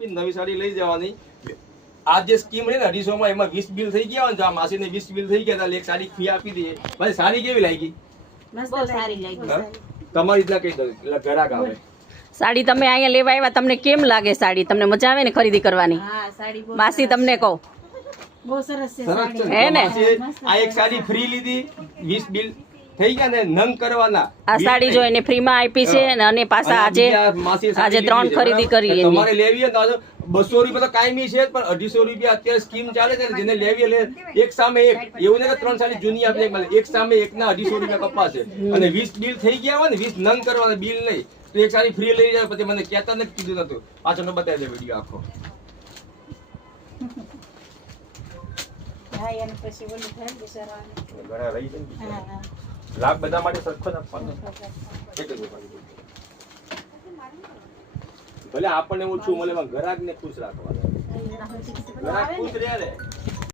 નવી સાડી લઈ જવાની. આ જે સ્કીમ છે ને 250 માં એમાં 20 બિલ થઈ ગયા હોય ને, આ માસીને 20 બિલ થઈ ગયા, એક સાડી ફી આપી દઈએ. ભાઈ સાડી કેવી લાગી? બહુ સારી લાગી. તમારી રીતના કહી દો એટલે ઘરાક આવે. સાડી તમે અહીંયા લેવા આવ્યા, તમને કેમ લાગે સાડી? તમને મજા આવે ને ખરીદી કરવાની? હા, સાડી બહુ માસી તમને કહો બહુ સરસ છે સરસ સાડી. છે હે ને? આ એક સાડી ફ્રી લીધી, 20 બિલ થઈ ગયા ને, નંગ કરવાના. આ સાડી જો એને ફ્રીમાં આપી છે અને પાછા આજે 3 ખરીદી કરી એની. તમારે લેવી હોય તો 200 રૂપિયા તો કાયમી છે, પણ 250 રૂપિયા અત્યારે સ્કીમ ચાલે છે ને, જેને લેવી લે એક સામે એક. એવું નહીં કે 3 સાડી જૂની આપી, એક સામે એક ના 250 રૂપિયા કપાશે. અને 20 બિલ થઈ ગયા હોય ને, 20 નંગ કરવાના, બિલ નહીં તો એક સાડી ફ્રી લઈ જાય. પછી મને કહેતા નથી કીધું નતું, પાછળ બતાવી દે વિડીયો આખો. હા, એને પછી ઓલું થાય ને બિચારાને. ઘણા રહી છે ને હા, બિચારા. હા. લાભ બધા માટે સરખો જ આપવાનો. એક જ રૂપિયા. ભલે આપણને ઓછું મળે, પણ ગ્રાહકને ખુશ રાખવાના. ગ્રાહક ખુશ રહે ને.